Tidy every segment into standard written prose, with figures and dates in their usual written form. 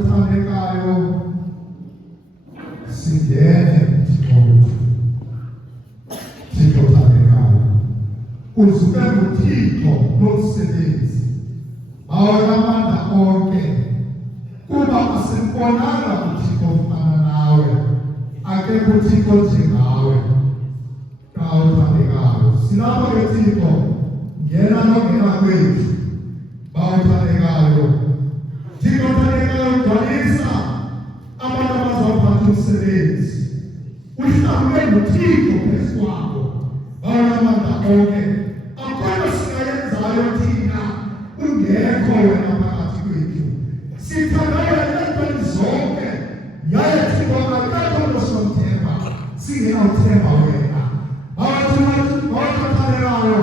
uthandekayo, singene Thixo. Thixo uthandekayo, uzuke nguThixo lomsebenzi, awonamandla onke, kuba asimbonanga uThixo ofana nawe, akekho uThixo njengawe. Xa uthandekayo, silapha ke Thixo, ngena nongena kwethu, bawuthandekayo. Thixo uthandekayo, gcwalisa abantu abazawuphatha umsebenzi, uhlawule nguThixo phezu kwabo, awonamandla onke. Akho nto singayenzayo thina ungekho wena phakathi kwethu. Sithandayo entweni zonke, yaye Thixo akekho nto sinomthemba singenawuthemba wena. Bawuthandekayo,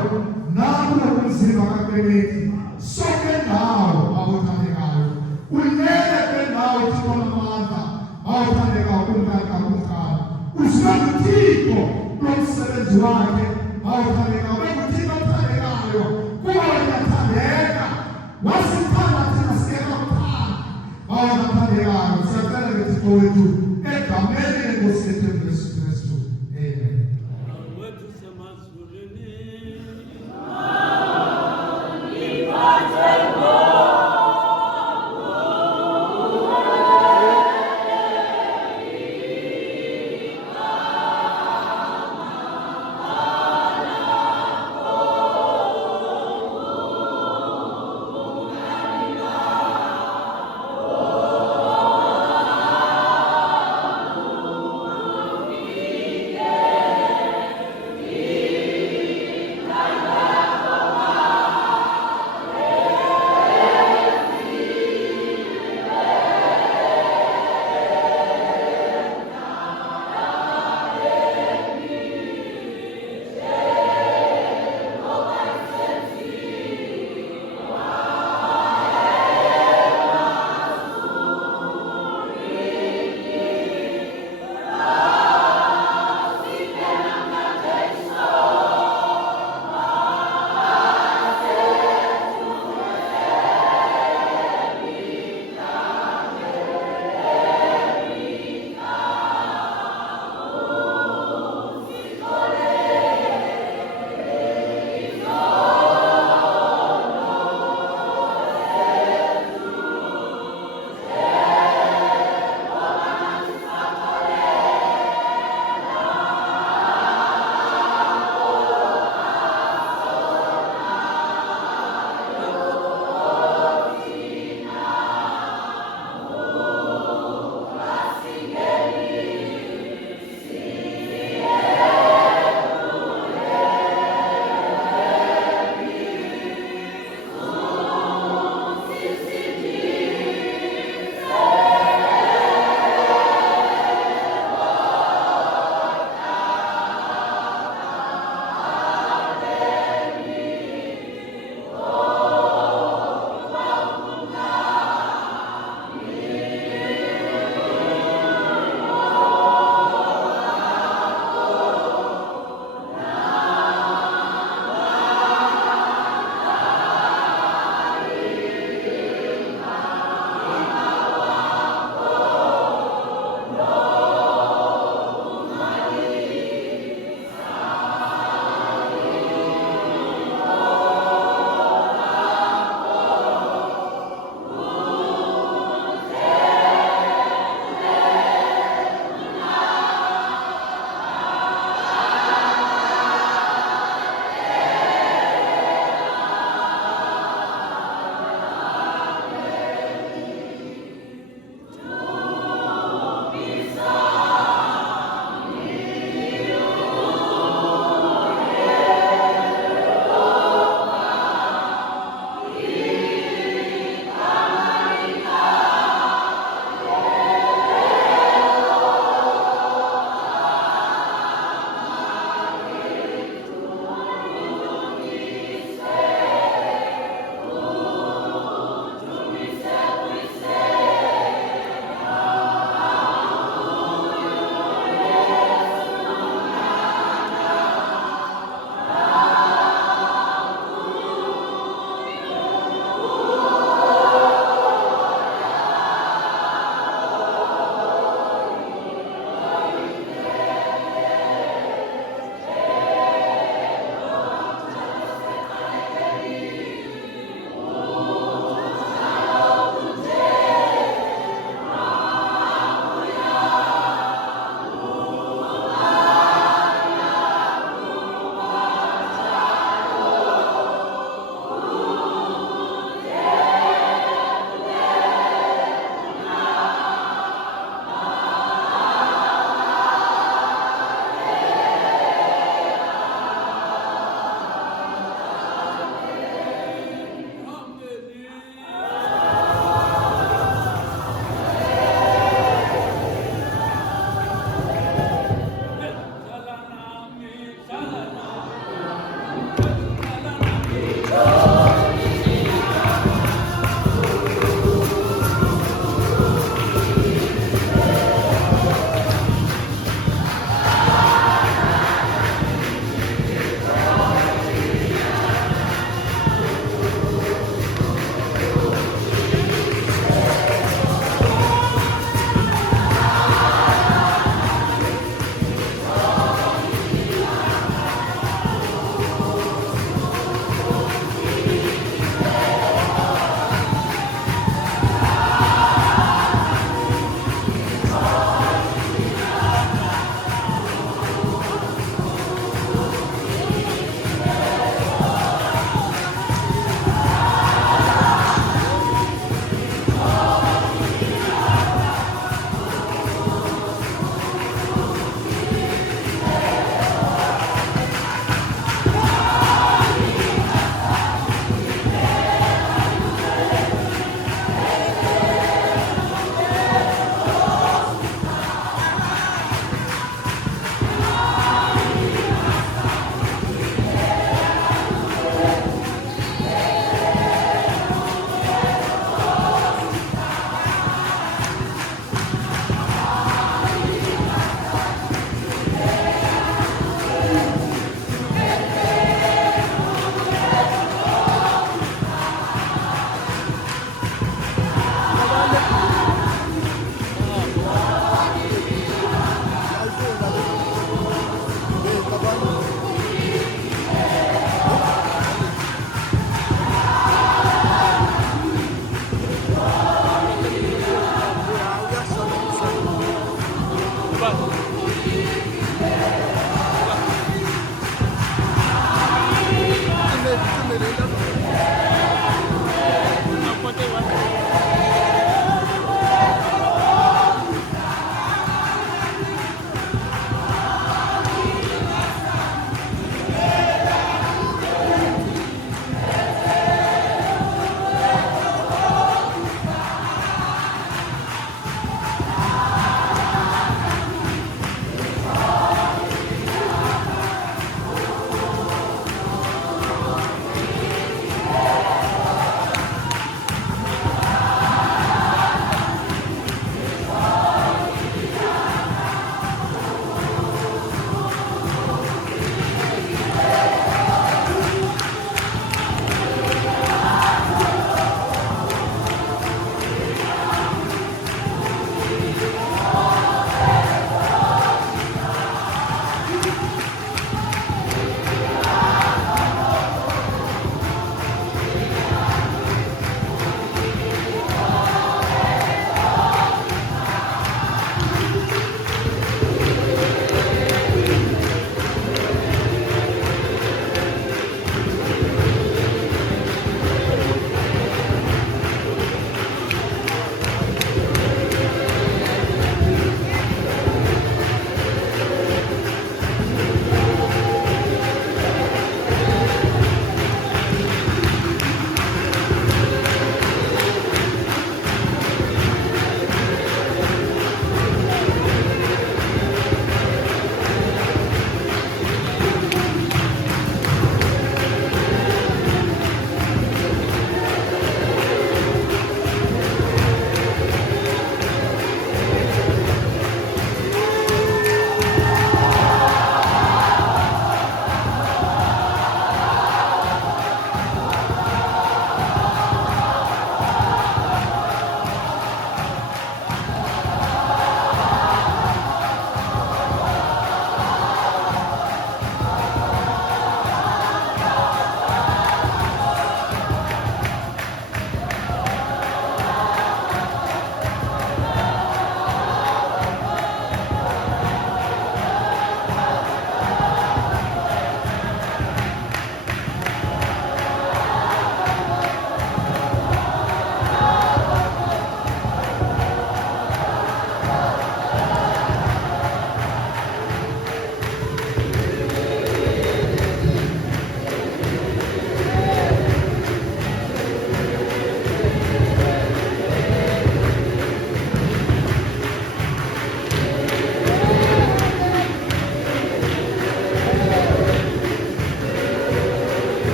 naku ngokumzimba kaKlementi, sonke ndawo bawuthandekayo, ulele kwendawo Thixo namandla, bawuthandekayo kumkani. Usuke nguThixo lomsebenzi wakhe, bawuthandekayo. BenguThixo othandekayo, kuba uyathandeka, wasithanda thina singekakuthandi. Bawuthandekayo, siyacela ke Thixo wethu, egameni lenkosi yethu uJesu Kristu. Amen.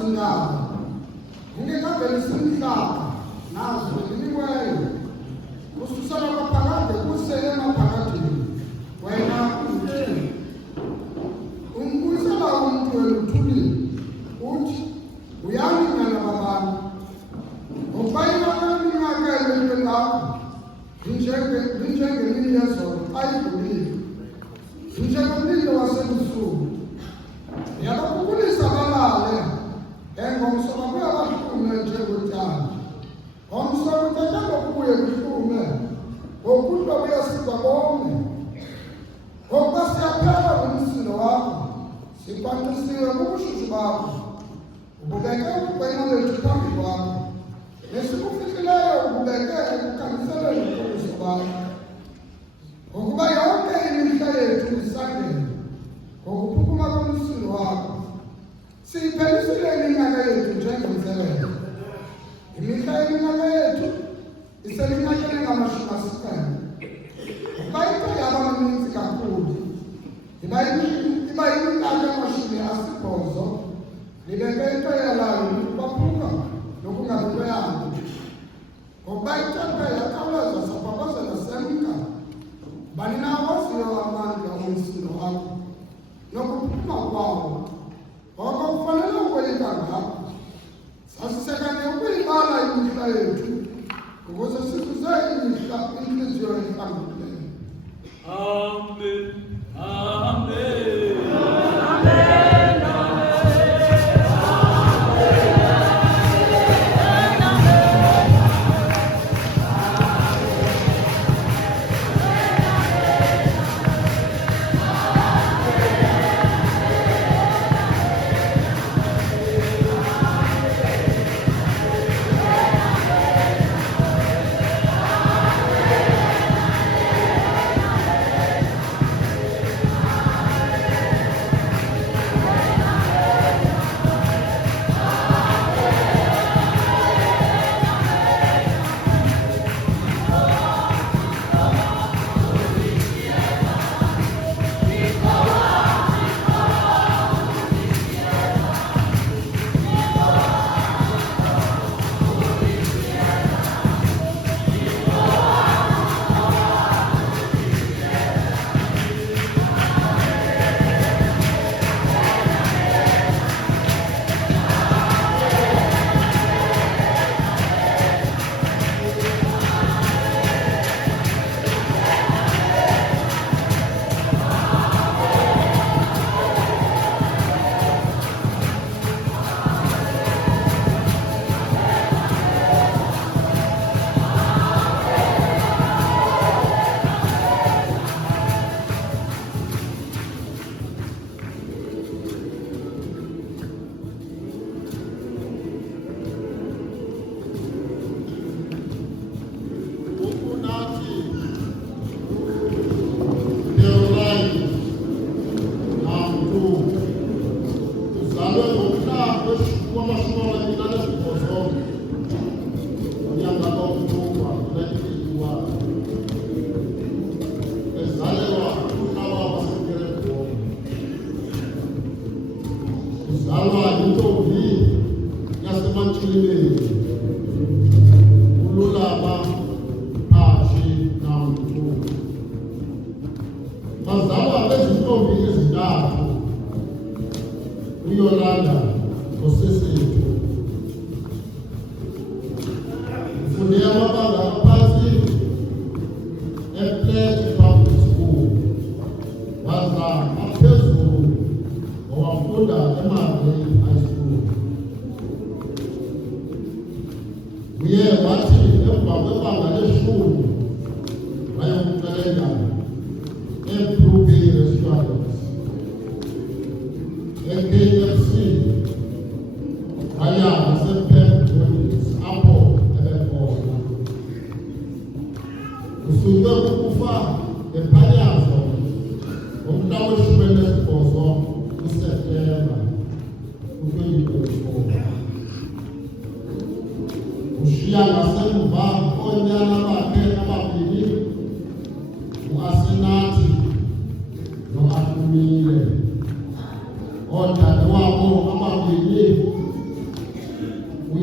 zindaba ngingekaveli simhlaba nazo liniweyo kususela kwaphakade kuse emaphakadeni wena umbuyisela umuntu weluthulile uthi uyalingana babantu ngokuba imanaminyakelo into lakho injengemini yezolo xa idlulile njengomlilo wasebusuku yabakhulisa balale engomso babuya bahlume njengotyala ngomso uthetha ngokubuye kuhlume ngokuhlwa buyasiza bonke ngokuba siyaphela ngumsindo wakho sikwantisiwe kubushushu bakho ububeke ukugwenya lethu phambi kwakho nesikufihleleyo ububeke ekukhangiseleni ubuso bakho ngokuba yonke imihla yethu isangene ngokuphuphuma komsindo wakho siyiphelisile iminyaka yethu njengemzelelo imihla yeminyaka yethu iseminyakeni engama-80 ukuba into yaba mininzi kakhulu iba yiminyaka engama-80 libeke into yalayo ukubaphuka nokungabikweyanto ngokuba itempile yakhawuleza sapapazela semka bani na waziyo amandla omsindo wakho nokuphuma kwawo ngoko kufanele ukwelika ngapho sasisekane ukuyibala imihla yethu ukuze sizuze imihla intliziyo ehlambukileyo. Amen. Amen.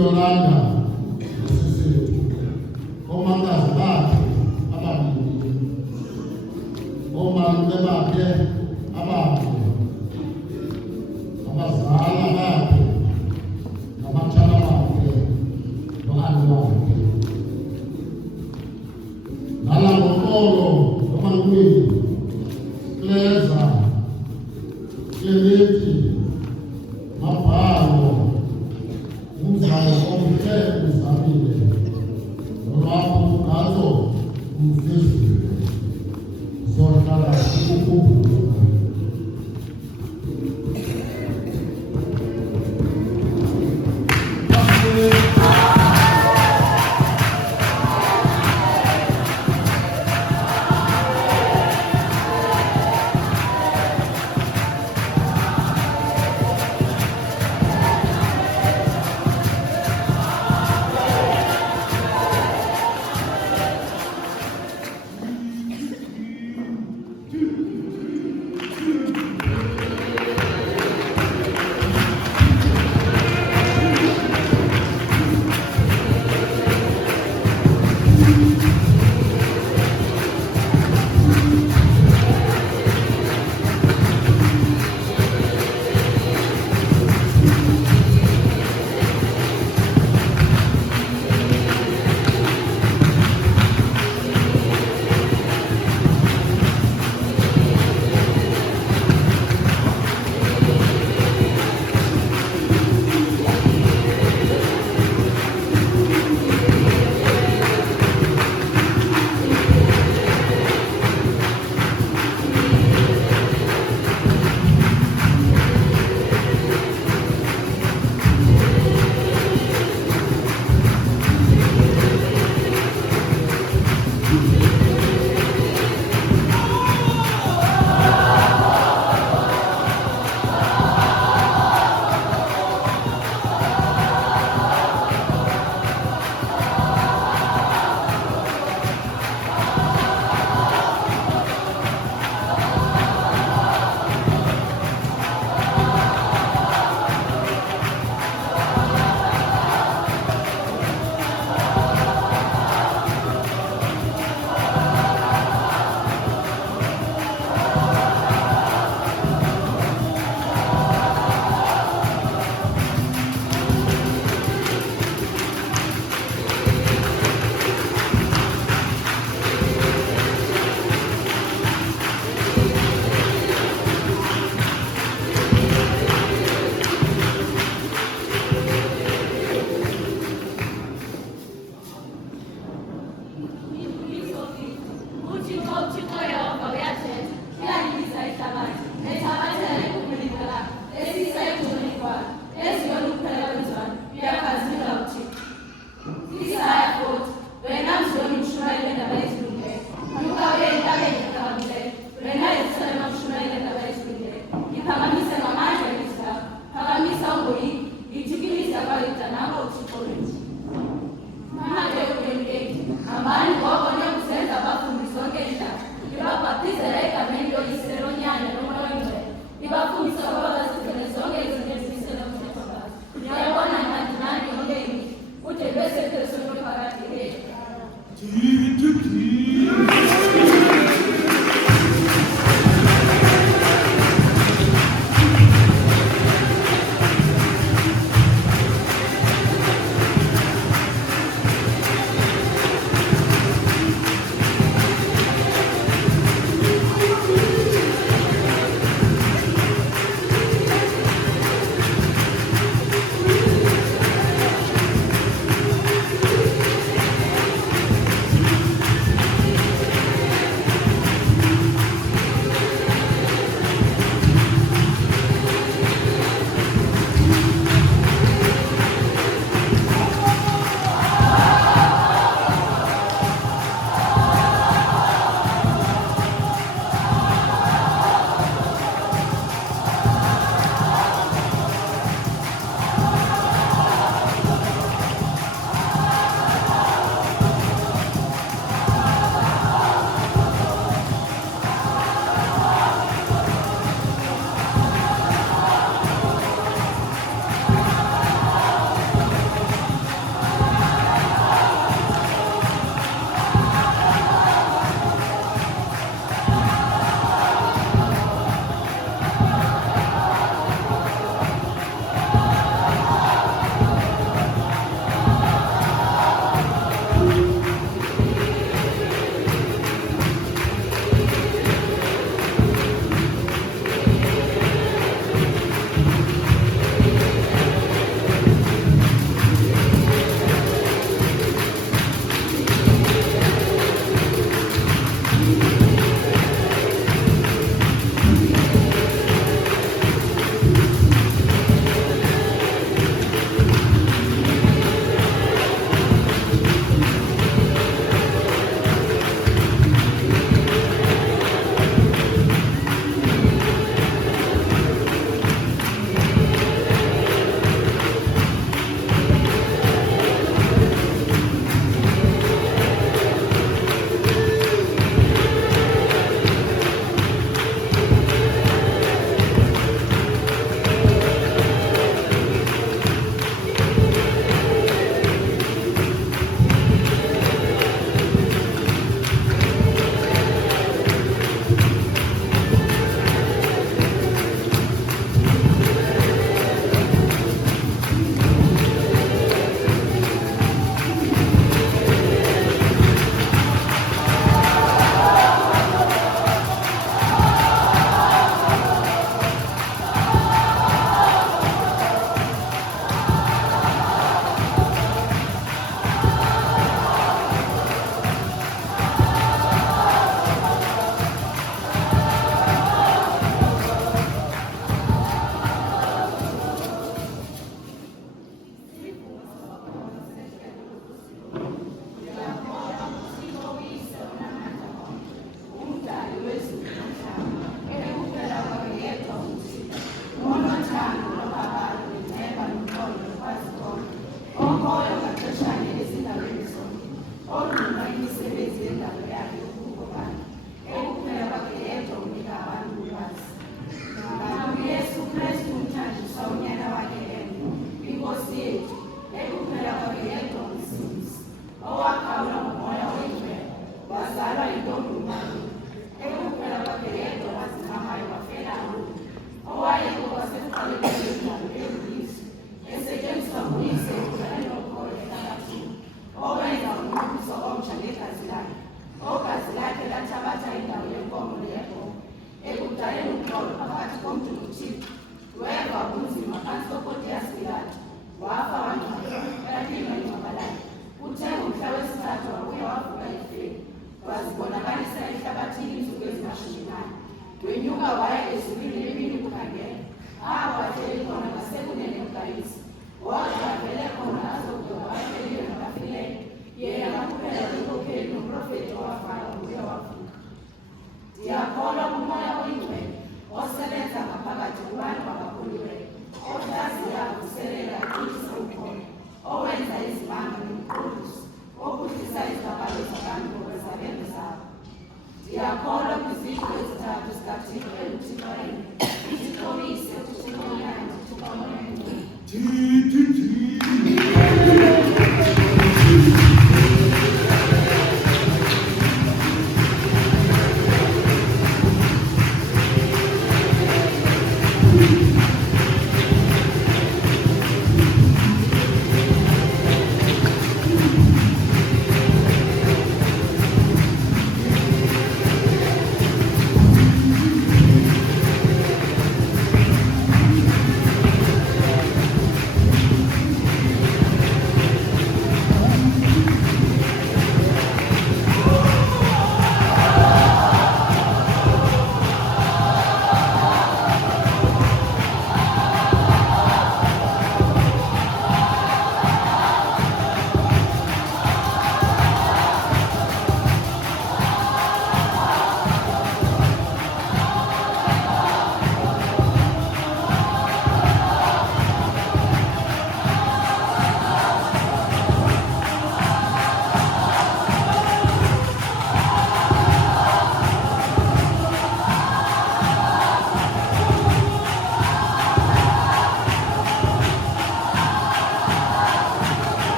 Yolanda omangazi bakhe ababili, omalume bakhe ababili, abazala bakhe nabatshana bakhe no-ani wakhe, nalangokolo nomalukwini Kleza Klelithi Mabhalo umzalo omhle uzamile nolwapho ngazo umfezile zohlala ukukhumbula.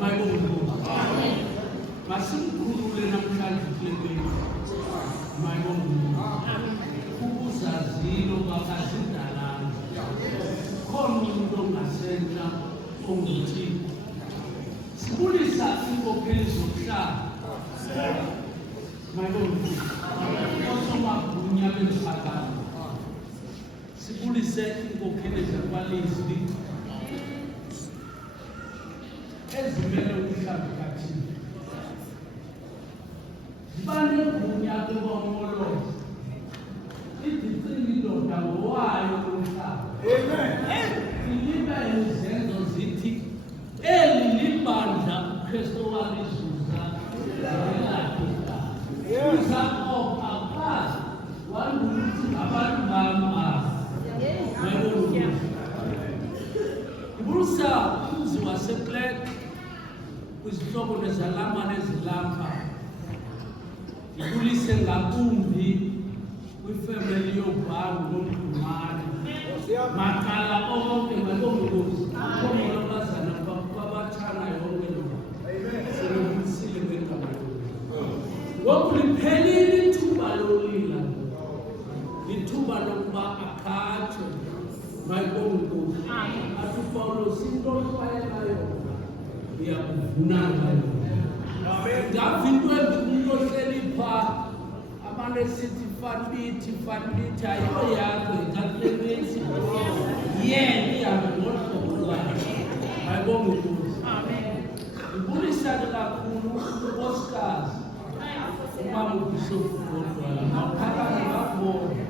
mayibonke masimkhulule namhlanje kulempilo mayibonke ukuzazilo kwakazidalanga khona umuntu ongasenza onguthixo sibulisa inkokheli zomhlaba mayibonke osomagunya bezifakana sibulise inkokheli zakwalizwi ezimele umhlaba kathini zibane gunya kubomolozi idicini indoda ngowayo umhlaba iliba izenzo zithi eli libandla uKristu walizuza elakhe uzaqopha phansi wangukuthi ngabantu bamazi iburusa umuzi wasePlet kwizihlobo nezalama nezilapha ibulise ngakumbi kwifamily yobhangu nomdumane makala onke malongozi omolokazana babathana yonke lo selokusile ngegama ngoku liphelile ithuba lolila lithuba lokuba akhathwe mayibonke athi uPawulos into ohlwayelayo uyakuvuna ngayo ngavinto umuntu ohleli phaa abantu esithi fanbithi ayiyo yakho ikakulemesi yena ihambe ngohlobo lwakhe mayibonke ibulisane kakhulu unkosikazi umama ubishophu Godwala maphakathi bakubona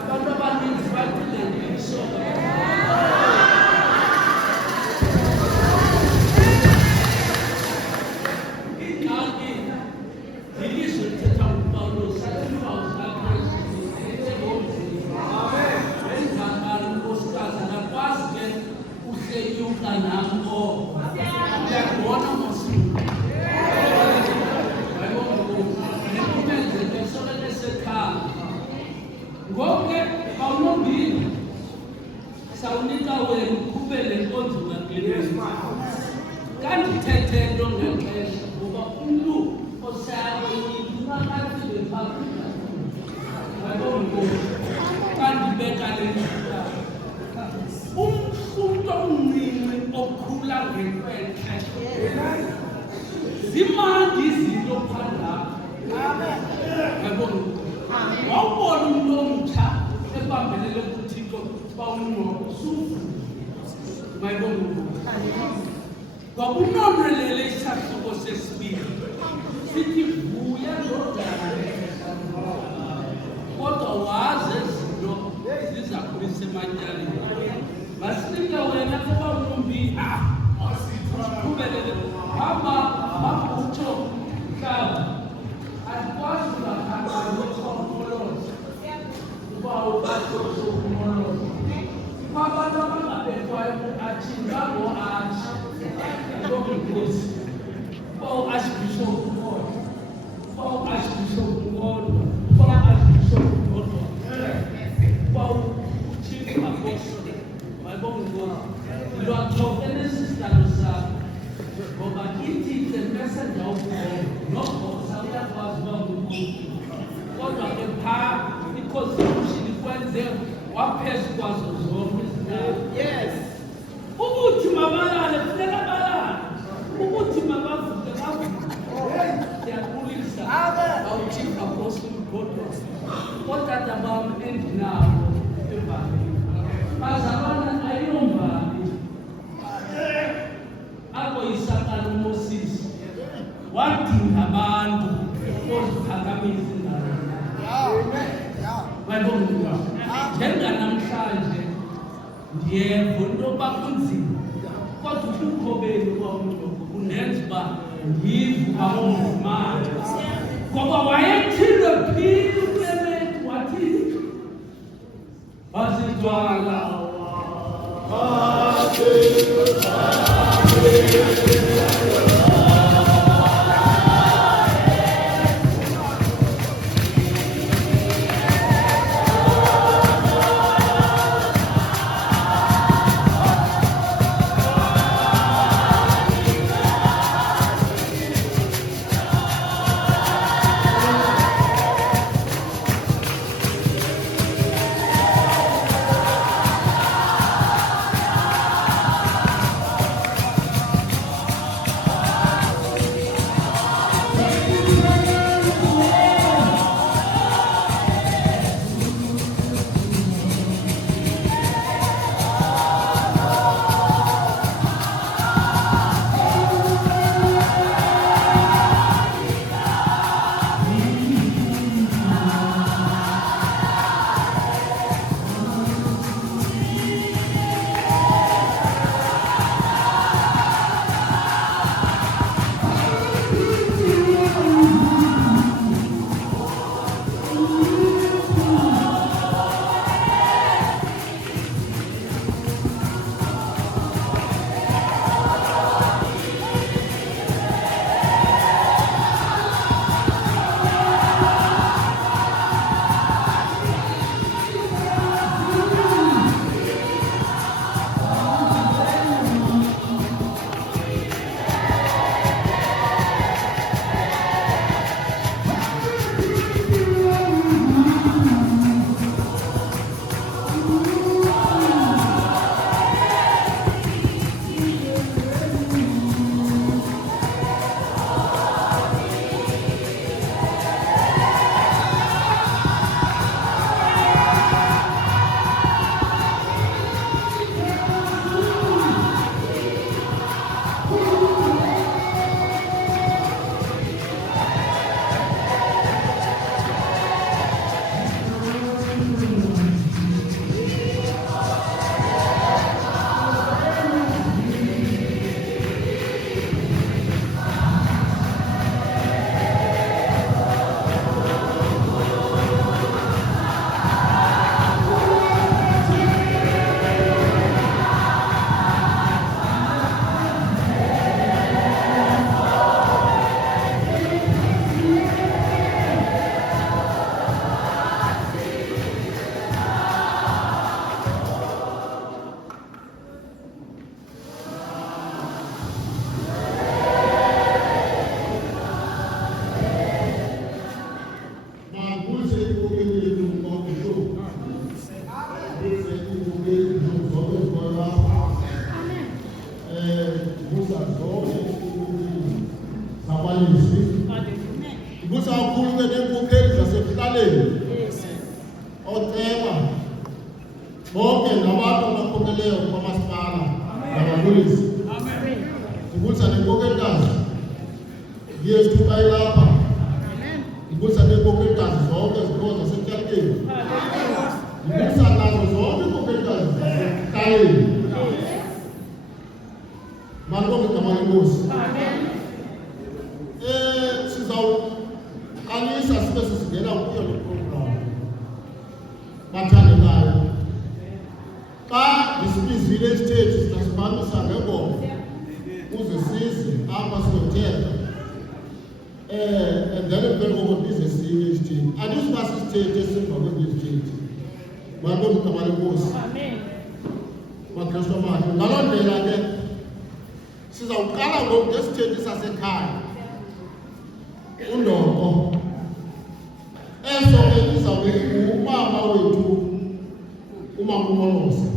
abantu abaninzi bathilele isoka ngoke awunombili sawunika wena ukhubele inkonzo ngakulesi kanti thethe nto ngexesha ngoba umntu osayako unakathi bephakula mayibonke kanti bekale umntu omncinci okhula ngenkwenkwe zimandi izinto phandapha mayibonke wawubona umuntu omtsha ebambelele kuThixo bawunqobo sufu mayibonke kwabunonelele isahluko sesibili sithi vuya ndodana kodwa wazi ezinto zizakhulisa emanyaleni basinike wena kuba unombili qhubelele hamba utsho mhlaba akwazi ubakhangela ukhomolozi uba ubatsho ukhomolozi kwabantu abangabekwayo athi ngabo athi ngokukosi Archbishop Chief Apostle mayibonke lwathokele isihlalo sakho ngoba ithi the messenger of God nokhosa uyakwazi uba ngumuntu kodwa ke phaa i-constitution ikwenze waphezu kwazo zonke izinto ukuthi mabalale funeka balale ukuthi mabavuke bavuke siyabulisa Chief Apostle Godwala otata bam endinabo embalini bazalwana ayiyombali apho isakala uMoses wadinga abantu oziphakamisa indawo mayibonke njenganamhlanje ndiyeva into yoba kunzima kodwa ukukhobeni kwamntu kundenza uba ndivuka omzimane ngoba wayethile phili uClement wathini wazidwala bonke nabantu abakhokheleyo kwamasipala nababulisi. Ndibulisa nenkokhekazi yethu xa ilapha. Ndibulisa nenkokhekazi zonke zikhozo zasetyaleni. Ndibulisa nazo zonke inkokhekazi zasekuhlaleni. Malibonke igama lenkosi. Sizawuqalisa sibe sesingena kuyo le program. Bathandekayo, xa ndisibizile isiteji sizasimamisa ngengoma uze size apha siyothetha. And then emveni koko ndize sinye isiteji. Andisuba sisiteji esimva kwenye isiteji. Malibonke igama lenkosi. Makristu amahle. Ngaloo ndlela ke sizawuqala ngoku ngesiteji sasekhaya. Undoko. Eso ke izawube ngumama wethu umama uMolosi.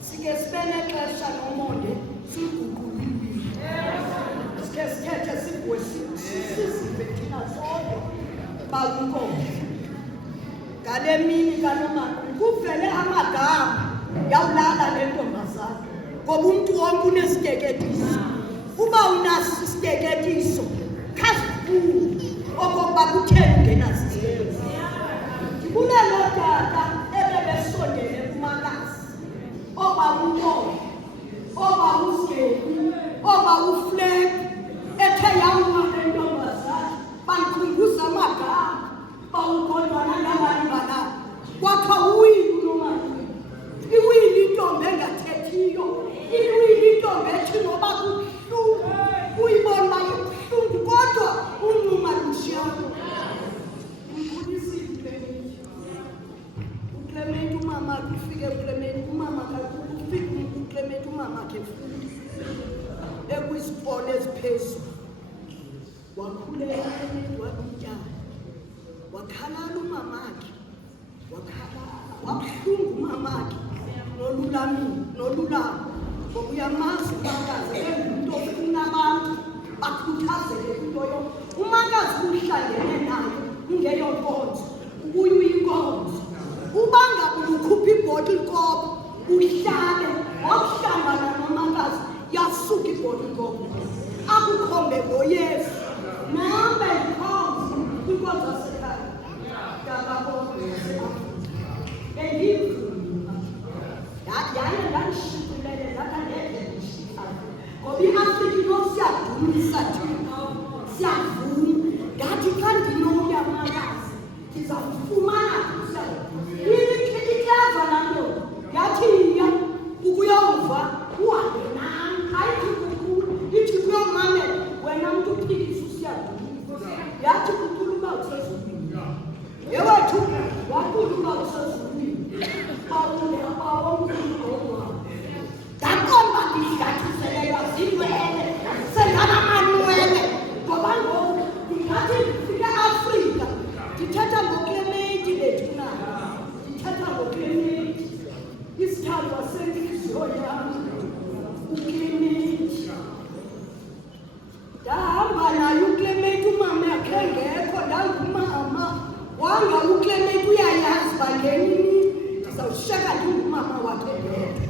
Sike spend extra kaNkomo. Ngale mini kaNomakhulu kuvele amagama yawulala le ntombazana ngoba umuntu wonke unesikeketiso. Uba unaso isikeketiso khasikhulu okokuba kutheni ungenasisikekezo. Ngibulele otata ebebesondele kumakazi oba uNkomo oba uSigeli oba uFlek ethe yawuma le ntombazana bangikhumbuza amagama bawukodwana nabalibala kwakha uwini uNomakhulu. Iwini intombi engathethiyo, iwini intombi ethi noba kubuhlungu uyibona uba ibuhlungu kodwa uncuma lushiyana. uClement umama akhe ufike uClement umama akhe ufike uClement umama akhe ekwisikole eziphezulu wakhulela uClement wabutyala wakhalala umamakhe wabuhlungu umamakhe nolulamo ngoba uyamazi umakazi engumuntu ofuna abantu bakhuthazeke into yonke. Umakazi uhlangene nayo ungeyonkonzo ubuye uyinkonzo. Uba ngabe ukhupha ibhotile kobo uhlale wakuhlangana nomakazi yasuka ibhotile kobo akukhombe ngoYesu nambe ikhombe inkonzo yasekhaya ngababonke yaye ndandishicilele ndakangeke ndishikane ngoba iAfrika inosiyadumisa thina siyavuma. Ngathi xa ndinoya makazi ndizawufumana iklava lanto yathi iya ukuyova uhambe nami ayithi kukhulu ithi kuyomamela wena mntu uphilisa usiyadumisa. Yathi kukhulu uba usezulwini yewethu wakhulu uba usezulwini ndakomba ndihlathiselelwa zinwele senganamanwele ngoba ngoku ndingathi ndifike Afrika ndithetha ngoClement lethu na ndithetha ngoClement isithandwa sentliziyo yam uClement. Ndahamba naye uClement umama yakhe ngekho ndangumama wanga uClement uyayazi uba ngenini ndizawushiyeka ndingumama wakhe ngedwa.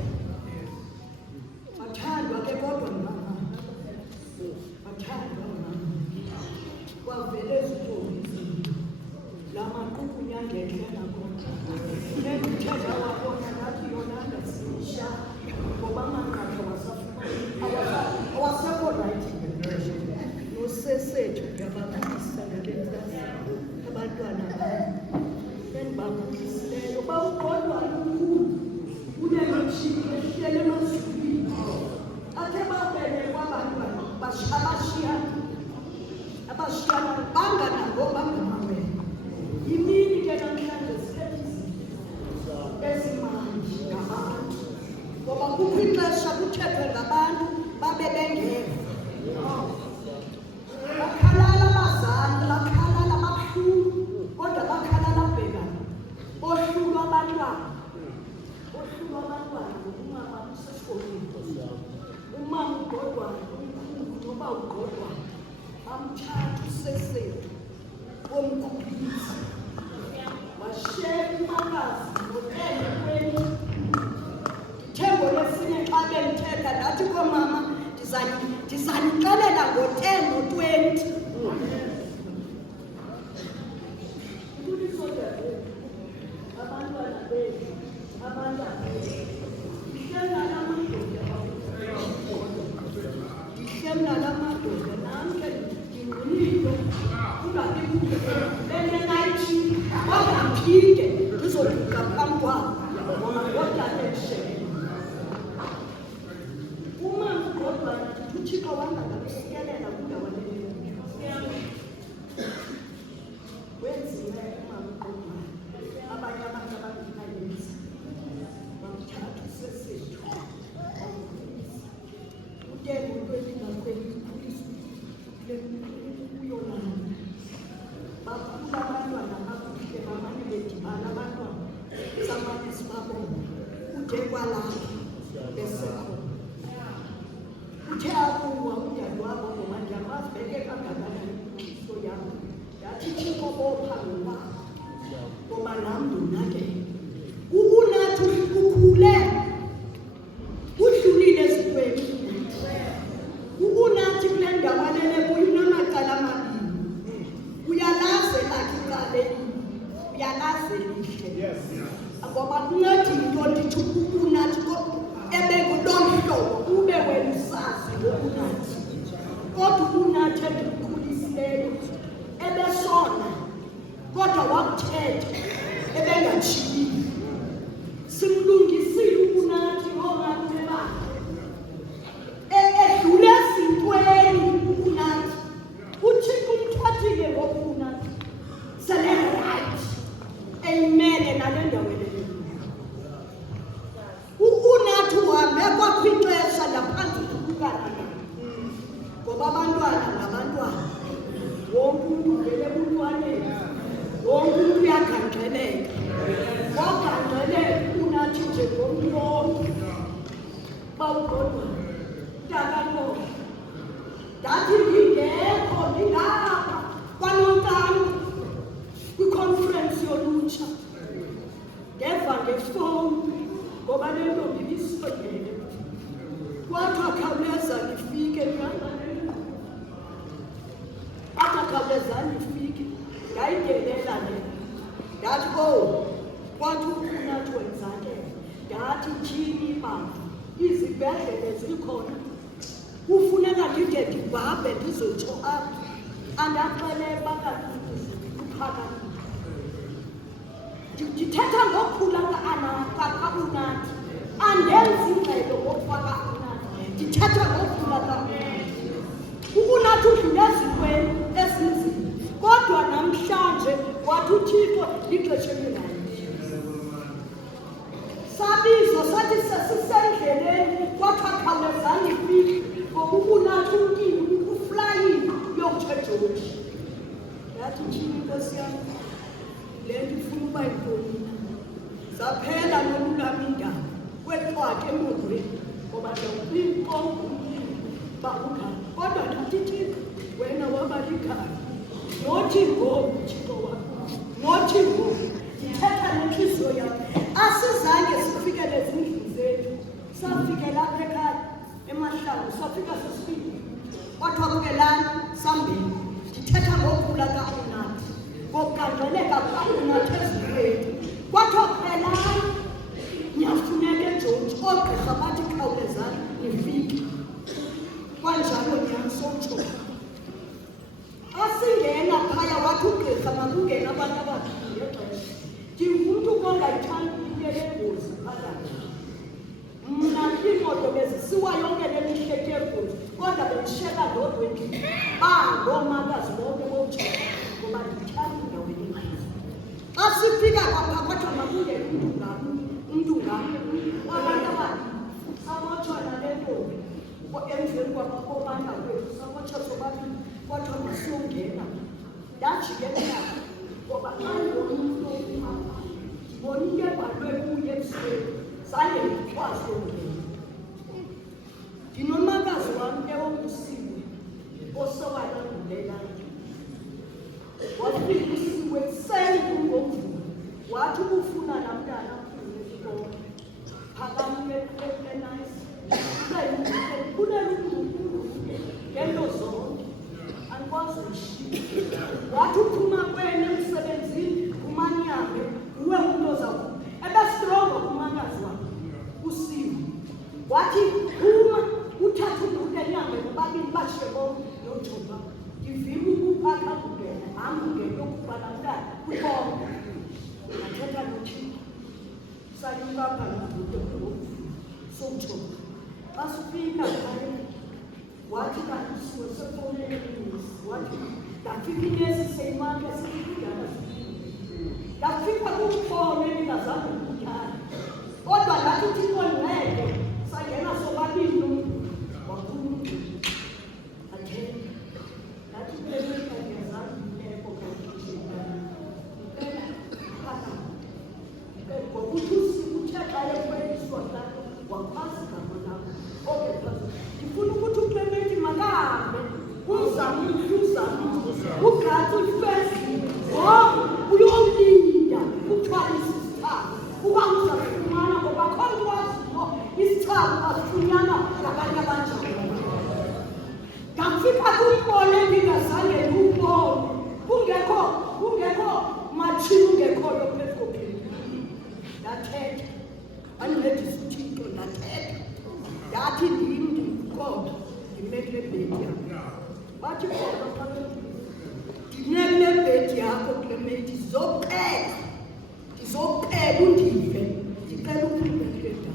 Wathandwa ke kodwa mama wathandwa mama kwavele ezintombi la maqukunye angekhe nakhona nendithetha wabona nathi yona ndasisha ngoba amanqatha awasekho rayithi nosesethu ndiyababonisa ngabentwana abantwana endibakhulisileyo bawuqodwa lukhulu unemotshini ehlele emazulwini athe babelekwa abantwana abashiyana banganabo bangamawele. Imini ke namhlanje sithethi esimanje ngabantu ngoba kukho ixesha kuthethwe ngabantu babe bengeva bakhalala abazali bakhalala abahlulu kodwa bakhalala bhekana bohlulwa abantwana ngokumama usesikolweni umama ugodwana umkhulu noba ugodwana bamthatha usesethu womkhulisi washiyeka umakazi ngo-10:20. Ndithe ngolwesinye xa bendithetha ndathi komama ndizanixelela ngo-10:20. Abantwana bethu ndihlelala amadoda namke ndinqunile kungabi benenaythi bangaphinde ndizoduka phambi kwabo ngoba kodwa eshele uma kodwa uThixo wangakusikelela kundawo leyo wenzile umama uqoqwa abanye abantu abangenayisi bamthatha usesethu utele kwelingakweni kuyolanda bakhula abantwana bakuhle bamane bedibana abantwana samane sibabona uthe kwalapha besekhona uthe akuwa umyalo wabo ngoba ndiyamazi beke kangakanani inhliziyo yami Yathi Thixo bopha ngoba ngoba nam ndonakele. Ukunathi ukhule udlulile ezintweni. Ukunathi kule ndawo alele kuyo unamacala amabini. Uyalaze lakhe icala elibi, uyalaze elihle. Ngoba kunceda into ndithi ukunathi ebengulolu hlobo ube wena usazi ngokunathi. Kodwa ukunathi endikukhulisileyo ebesona kodwa wakuthetha ebengatshiyile. Simlungisile ukunathi ngomalume bakhe. Edlule ezintweni ukunathi. UThixo umthathile ngokunathi. Sele right. Amen nale ndawo leyo. Ukunathi uhambe kwakwixesha ngaphandle kokukana. Ngoba abantwana ngabantwana. Wonke umuntu uvele ebuntwaneni. Wonke umuntu uyagangeleka. Wagangeleka unathi nje ngomntu wonke. Bawukodwa mntakalo. Ndathi ndingekho ndingapha kwanonkani kwiconference yolutsha. Ndeva ngefowuni ngoba le ntombi ibisondele. Kwathiwa khawuleza nifike khawuleza nifike. Ndayingenela le. Ndathi kwathi ukunathi wenzakele. Ndathi tyhini baba izibhedlele zikhona. Kufuneka ndide ndibhabhe ndizotsho apha. Andaxelele bakaphakamile. Ndithetha ngokukhula kaUnathi. Andenzi ingxelo ngokufaka uNathi. Ndithetha ngokukhula kaUnathi. UNathi udlule ezintweni ezinzima. Kodwa namhlanje wathi uThixo lixesha elilayo. Sabizwa sathi sesisendleleni kwathiwa khawulezani nifike ngoba uNathi umkile uflayile uyokutsho eJoji. Yathi Thixo Nkosi yami le nto ifuna uba yintoni na? Zaphela nolulama indaba kwexwakhe emodweni ngoba ndawukwimpongo bakukhala. Kodwa ndathi Thixo wena wabalikhaya. Nothi ngoku Thixo wakho. Nothi ngoku. Ndithetha nenhliziyo yam. Asizange sifikele ezindlini zethu. Safikela apha ekhaya eMahlangu. Safika sesifike. Kwathiwa kukelani sambeni. Ndithetha ngokukhula kaUnathi. Ngokugangeleka kaUnathi ezintweni. Kwathiwa phelani niyafuneka eJoji. Oogqirha bathi khawulezani nifike. Kwanjalo nyani sotsho. Asingena phaya wathi ugqirha makungena abantu ababili ngexesha. Ndingumntu ongayithandi into yengozi phakathi. Mna iimoto bezisiwa yonke le mihleke yengozi kodwa bendishiyeka ndodwa endlini. Ngoomakazi bonke botsheka ngoba ndithanda indawo enqazi. Xa sifika kwapha kwathiwa makungena umntu ngamnye. Abantu ababili sabotshwa nale ntombi emveni kwabakobanda kwethu sabotshwa sobabili. Kwathiwa masiyongena. Ndajikelela ngoba xa ndibona umntu opha ndibona into ebhalwe kuye ebusweni. Zange ndikwazi ukungena. Ndinomakazi wam ewongusiwe osowalandulelayo. Wafika usiwe ekuseni kungomvulo. Wathi ubufuna laa mntana aphule esikolo. Phakamile enayisi. Kulela uNkulunkulu ngento zonke. Andikwazi uyishiya. Wathi uphuma kwena emsebenzini umanyambe uwe umuntu ozawukhula. Ebestrongo kumakazi wakhe usiwe. Wathi phuma uthathe umuntu enyambe bobabili bashiye bonke noJoba. Ndivile ukuphatha kungena hamba ungena yokubhala mntana kubonke. Ndathetha noThixo. Sanyuka apha nobude soJoba. Basifika phaya. Wathi kanti usiwe sefowunele inesi. Wathi ndafika inesi seyimake seyikudala sifike. Ndafika kumfone endingazange ukutyhala. Kodwa ndathi Thixo ndincede. Sangena sobabili nomntu wakhuluma. Athetha. Ndathi kule mihla ndiyazange imeko ngokuthi uthe xa ekweliswa hlalo wakwazi ngamo lakho. Okay, ndifuna ukuthi uClement makahambe uzame uzame uGadi ulifesi wandincedisa uThixo ndathetha ndathi ndindikodwa ndimekule bhedi yakho wathi kodwa phakathi ndinekule bhedi yakho Clement ndizokuqela undive ndicela ukulibekela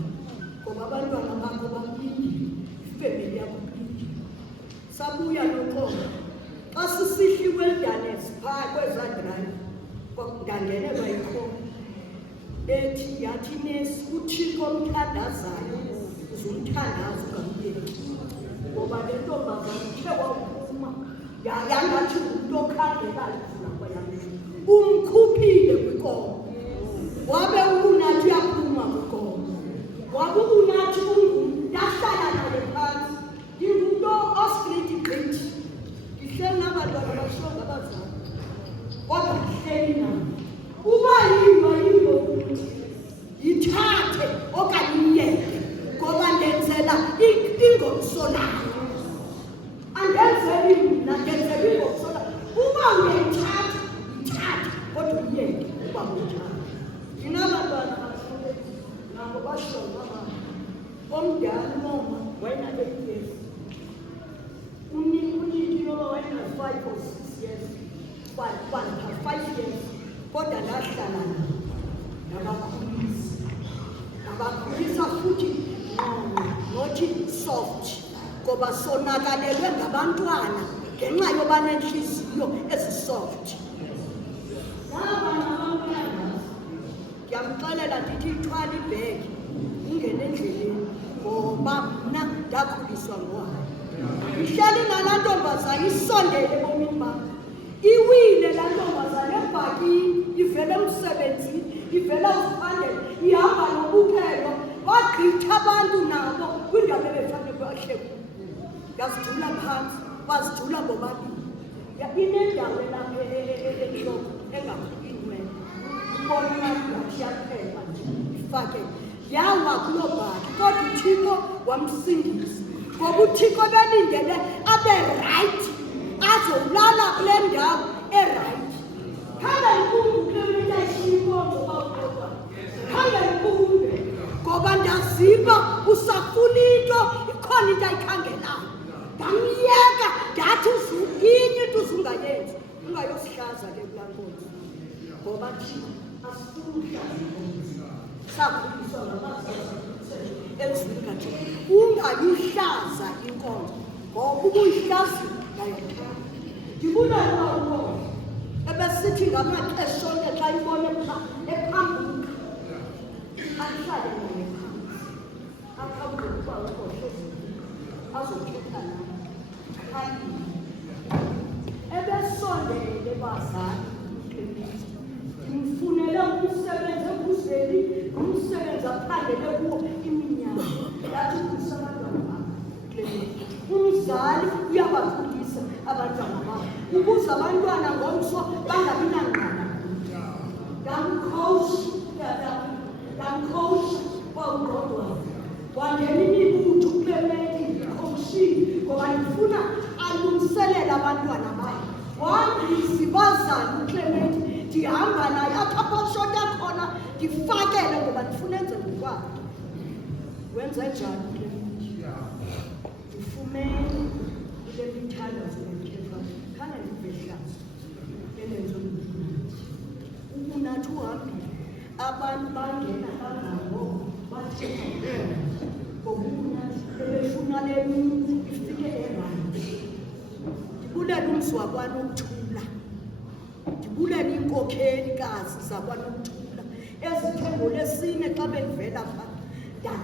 ngoba abantwana bakho bakulindile ifemeli yakho kulindile sabuya nokhona xa sisihla iwilderness phaa kwezaa drive ndangenelwa yikhona ethi yathi nesi uThixo omthandazayo uzumthandaza ungamyeki ngoba le ntombazana uthe waphuma yangathi ngumntu okhangelayo ufuna kwayamehlo umkhuphile kwinkomo wabe unathi uyaphuma kwinkomo wabe unathi ndahlala naye phantsi ndingumntu osgrithi gqithi ndihleli nabantwana basonga abazali kodwa ndihleli nabo uba yinto yithathe okanye iyeke ngoba ndenzela ingomso layo andenzeli mna ndenzela ingomso layo uba uyayithatha yithathe kodwa uyeke uba unjalo ndinabantwana bahluleki nabo bashonga abantu omdala umoma wayena 8 years uniki yoba wayena 5 or 6 years 5 years kodwa ndahlala nabakhulisa futhi nothi soft ngoba sonakalelwe ngabantwana ngenxa yoba nenhliziyo ezisoft ndiyamxelela ndithi ithwala ibhegi ungene endleleni ngoba mna ndakhuliswa ngohayi ihleli nalaa ntombazana isondele ebomini bam iwile laa ntombazana ebhakini ivela emsebenzini ivela uziphangela ihamba nobukelo bagqitha abantu nabo kwindawo ebefanele bahlekuyo yazijula phantsi bazijula bobabili inendawo elapha entloko engaphumi inwele ubona ngathi yaphela nje ifake yawa kuloo bhaki kodwa uThixo wamsindisa ngoba uThixo belindele abe rayithi azolala kule ndawo erayithi khange ndikumbuke into ayishiyikongo bawukodwa khange ndikumbe ngoba ndaziva usafuna into ikhona into ayikhangelayo ndamyeka ndathi inye into uzungayenzi ungayosihlaza ke kulaa nkonzo ngoba thina asifuni uhlaza inkonzo sakhuliswa ngamazwi ezwini kaThixo ungayihlaza inkonzo ngoba ubuyihlazile ngayothanda ndibulala umoya ebesithi ngamaxesha onke xa ibone ephambuka ahlale naye phansi aphambuka ukuba ukhohle azothetha naye ebesondele bazali ndimfunele umsebenzi ekuzeli umsebenzi aphangele kuwo iminyaka yathi ukhulisa abantwana bakho umzali uyabakhulisa abantwana bakho ukuze abantwana ngomso bangabi nangqala ndamkhowusha kwawukodwa wangena imibutho uClement ndikhowushile ngoba ndifuna alungiselele abantwana bakhe wandizibazana uClement ndihamba naye apha phashota khona ndifakele ngoba ndifuna enze ngokwakhe wenze njani uClement ndifumene kule mithandazo yakhefayo khane ndivehlazo elenzo ukunathi uhambile abantu bangena kangako bathetha ngokunathi ebefuna le mini ifike erayithi ndibulela umzi wakwaNokuthula ndibulela iinkokheli-kazi zakwaNokuthula ezithe ngoLesine xa bendivela pha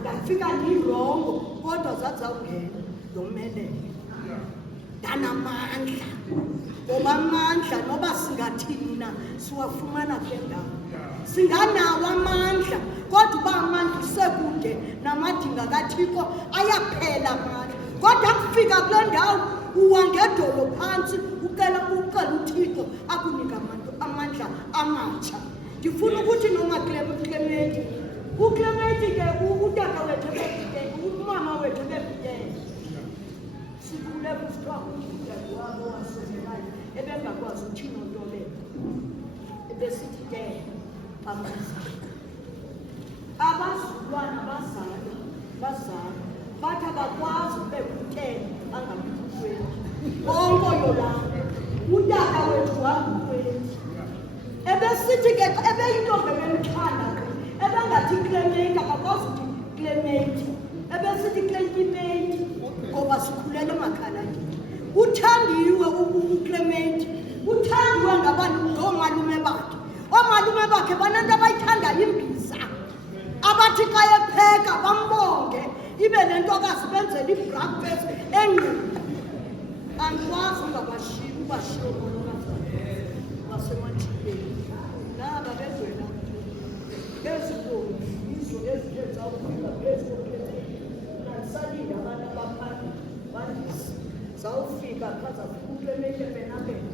ndafika ndirongo kodwa zazawungena yomelele ndanamandla ngoba amandla noba singathini na siwafumana kule ndawo singanawo amandla kodwa uba amandla usekude namadinga kaThixo ayaphela amandla kodwa kufika kule ndawo uwa ngedolo phantsi ucela uThixo akunika amandla amatsha ndifuna ukuthi noma Clement uClement ke utata wethu ebebhitele umama wethu ebebhitele sikhule kusithiwa udade wabo wasongelayo ebengakwazi uthina nto leyo ebesithi ke phambiza abazukulwana bazalwa bathi abakwazi ubekutheni angabikweni onkoyo lapho utata wethu wangukwethu ebesithi ke ebeyintombi ebemthanda ebengathi Clement akakwazi ukuthi Clement ebesithi Clement ngoba sikhulele emakhalangeni uthandiwe uClement uthandiwe ngabantu ngomalume bakhe omalume bakhe banento abayithandayo imbiza abathi xa epheka bambonge ibe nentokazi benzela i-breakfast engqini andikwazi ungabashiyi ubashiye wasemathileni naba bedwela ezintombi izo eziyenza ukufika phezukokeleyo nandisalinde abantu abaphambili bandisi zawufika phaza uClement benabela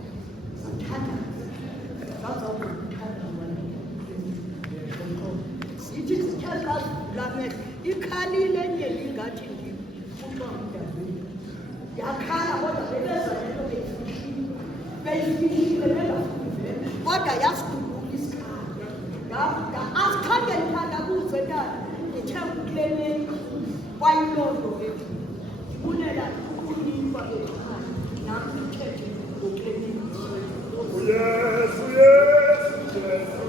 zathatha zazawukuthanda zithi zithe zazivula ikhalile endleli ingathi ndikuxamdazini yakhala kodwa bebeza lento beyifihlile bengafuni kodwa yasidubula isikhala asikhange ndithandabuze ntana ndithe uClement kwayilondo bethu ndibulela ukunikwa ekhaya nam ndithethe ngoClement. Yes, yes, yes.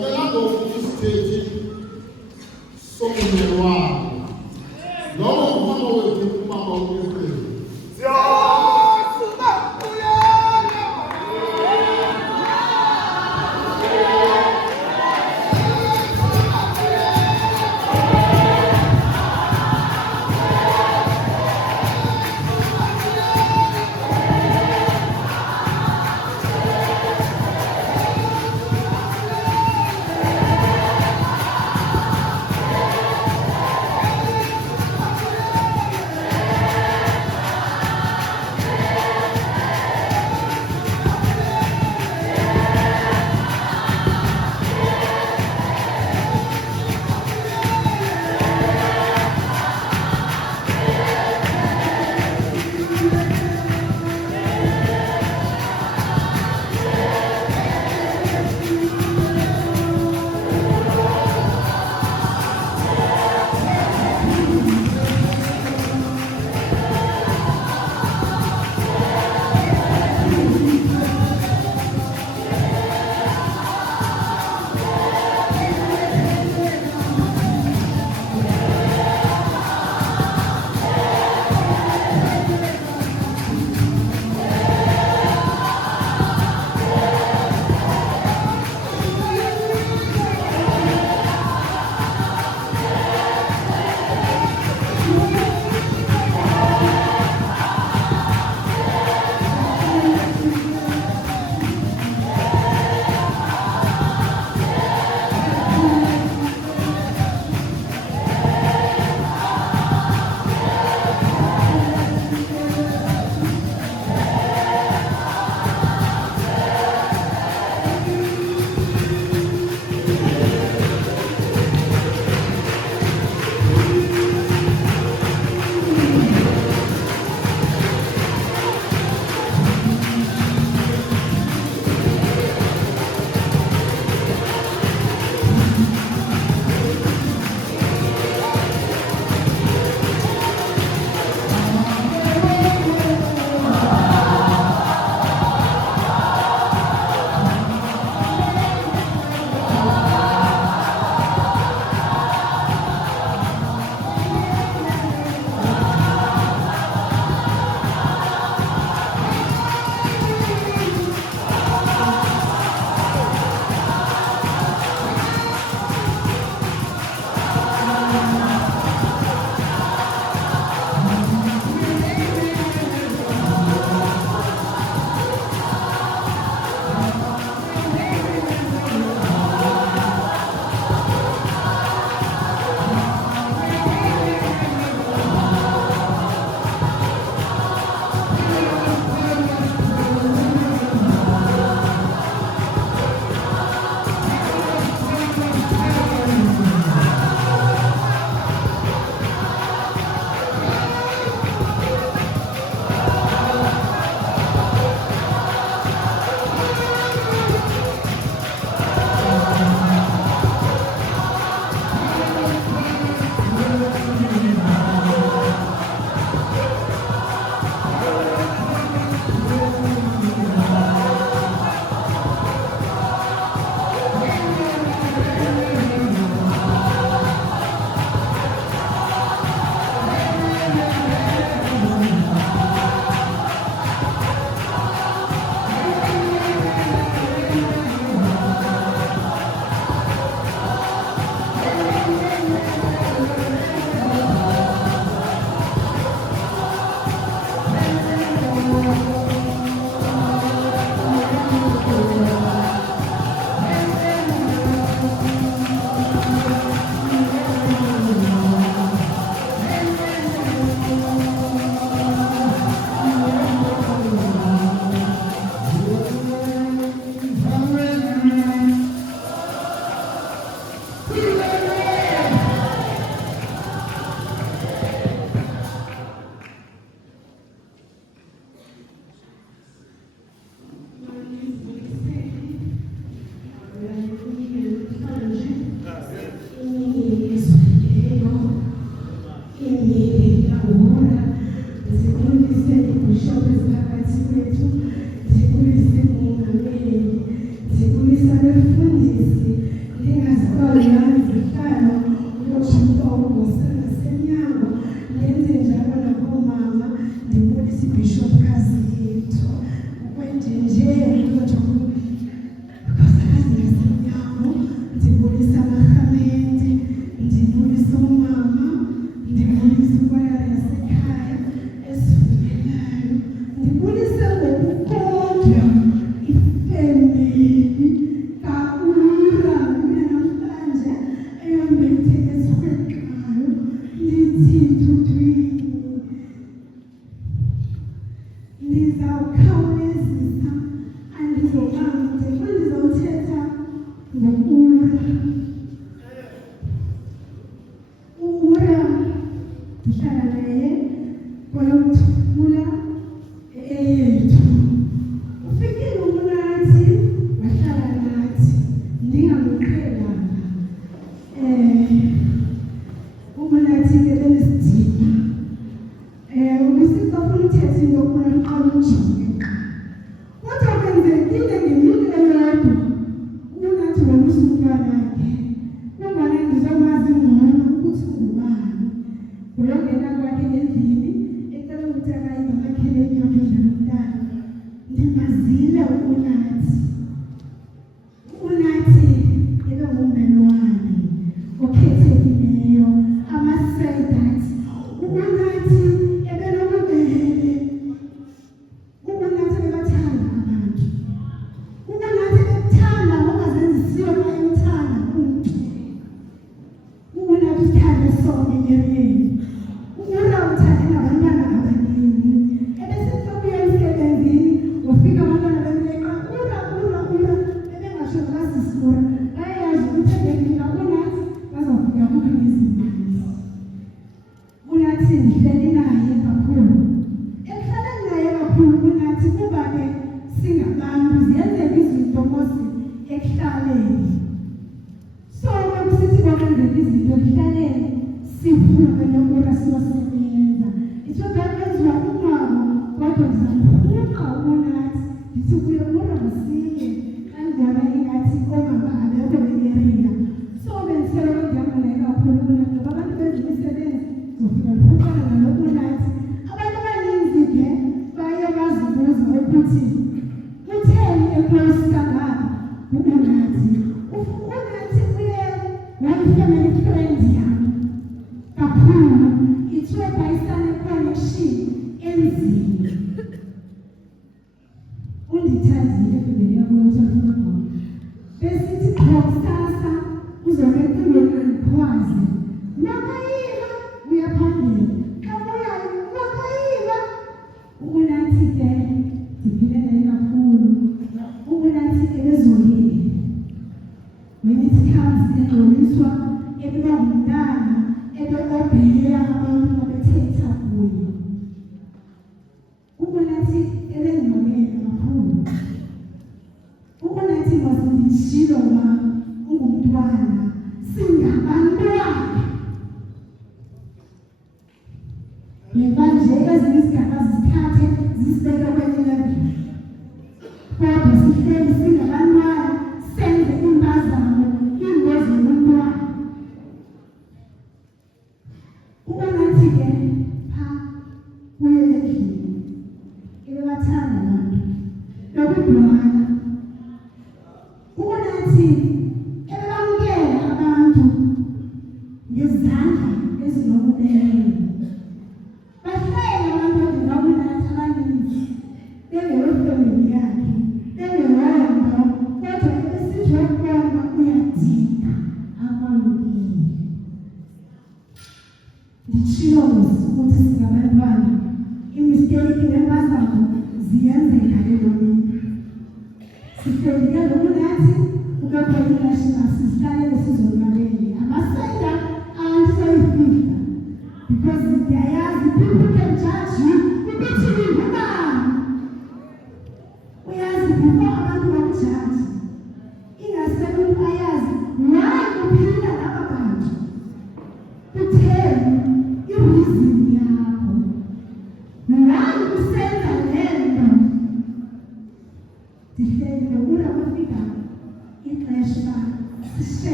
Ngiyacela ngokufisitethi somndeni wakho. Lowo umama wethu umama uNkulunkulu.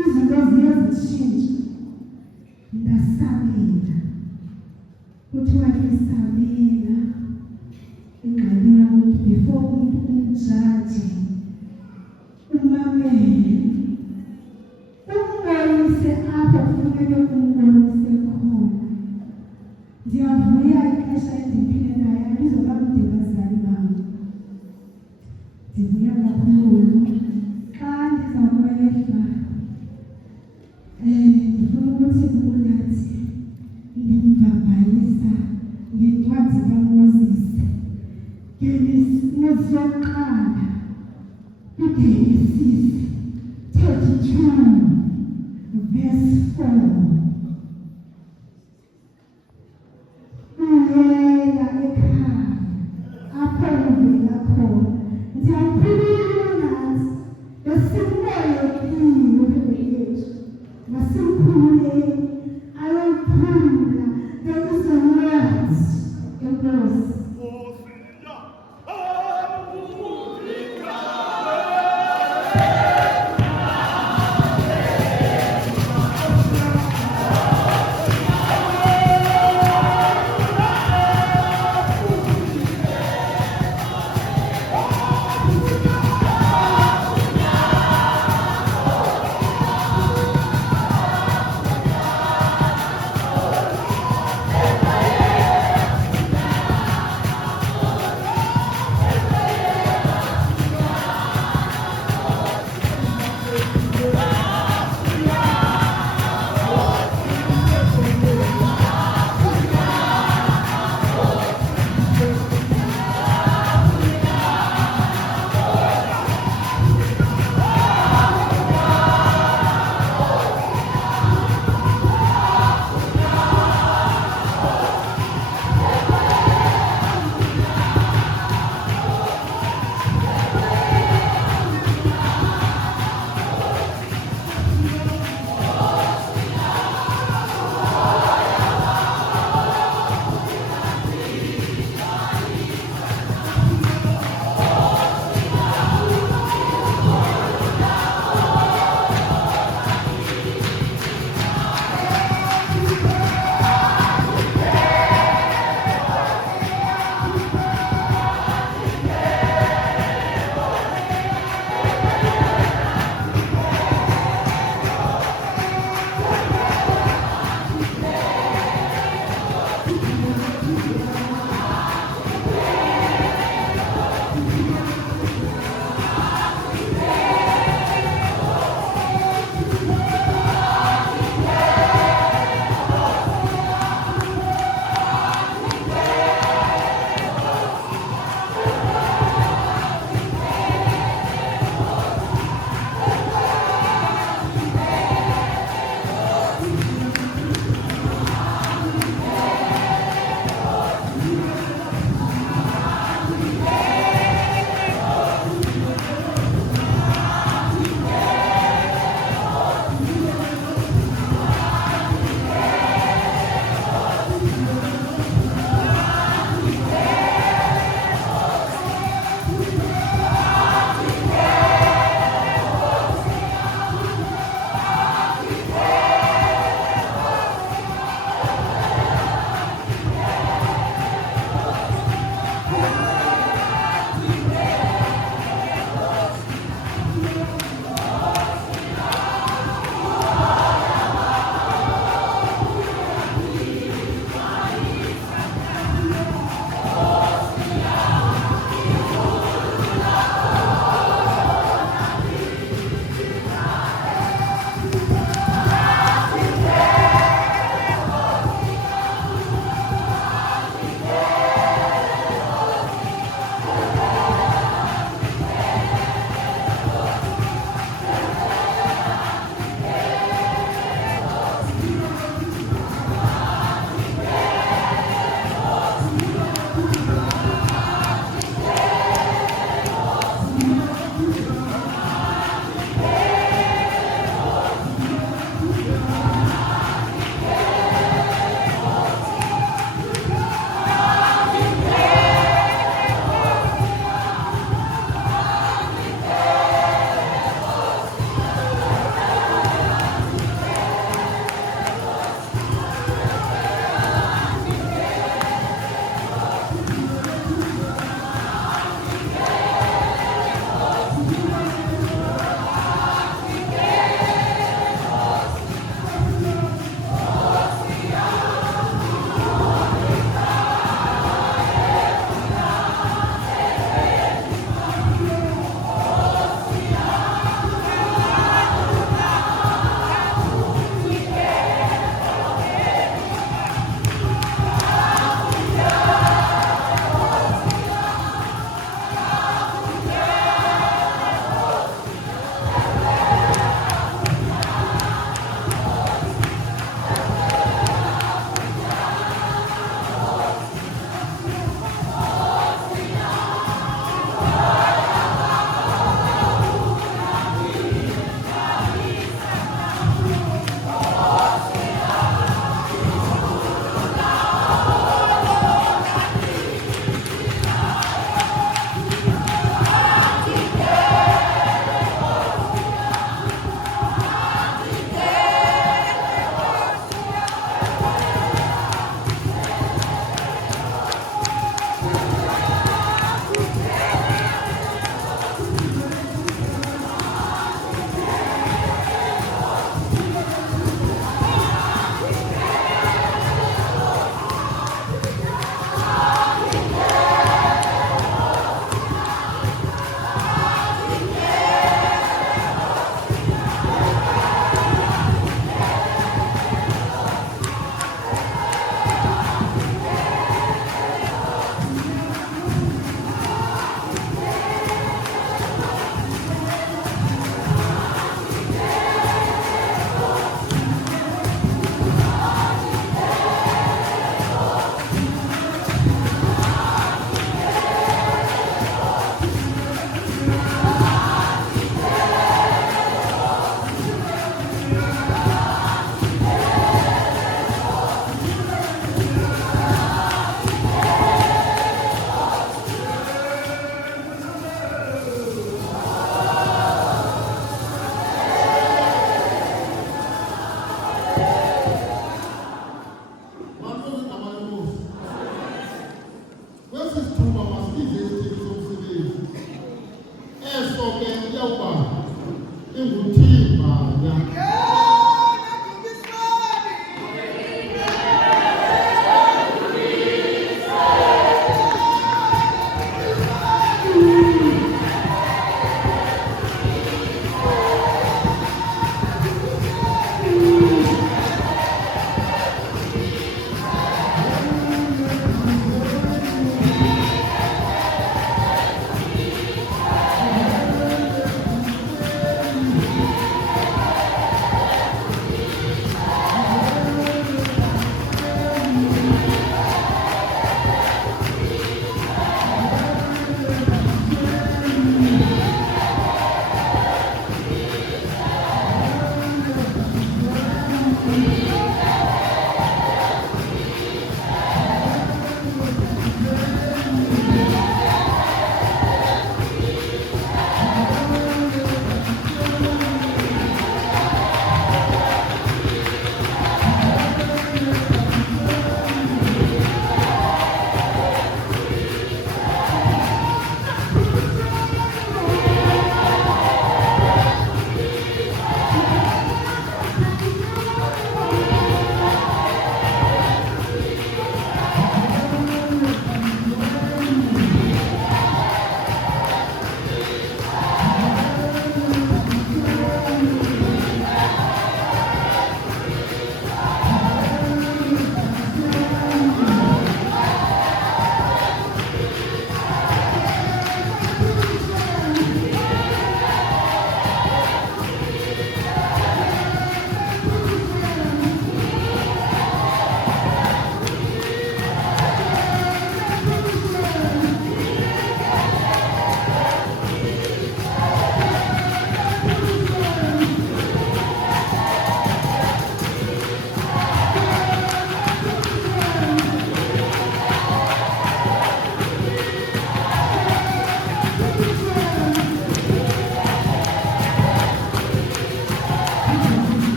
Izinto ziyazishintsha. Ndasabela kuthiwa lisabela ingxaki yakuthi before umuntu umjaji umamele umbonise apho kufuneke umbonise khona. Ndiyavuya ixesha endiphile naye andizoba mde bazali bam. Ndivuya kakhulu xa ndiza kwehla ndifuna ukuthi unathi ndimvakalisa ngencwadi kaMoses ngeMoses yokuqala uGenesis 32 verse 4. Uyela ekhaya apho uvela khona. Ndiyakhululwa nathi besimbolekile yethu masimkhululeni ayophumla ngekuzonwazi enkosi. Hallelujah! iyawuba inguthimba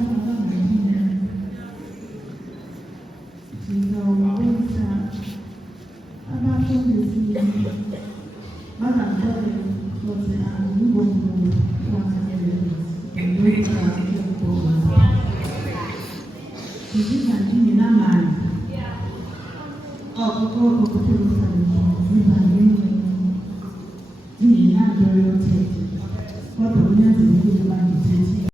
What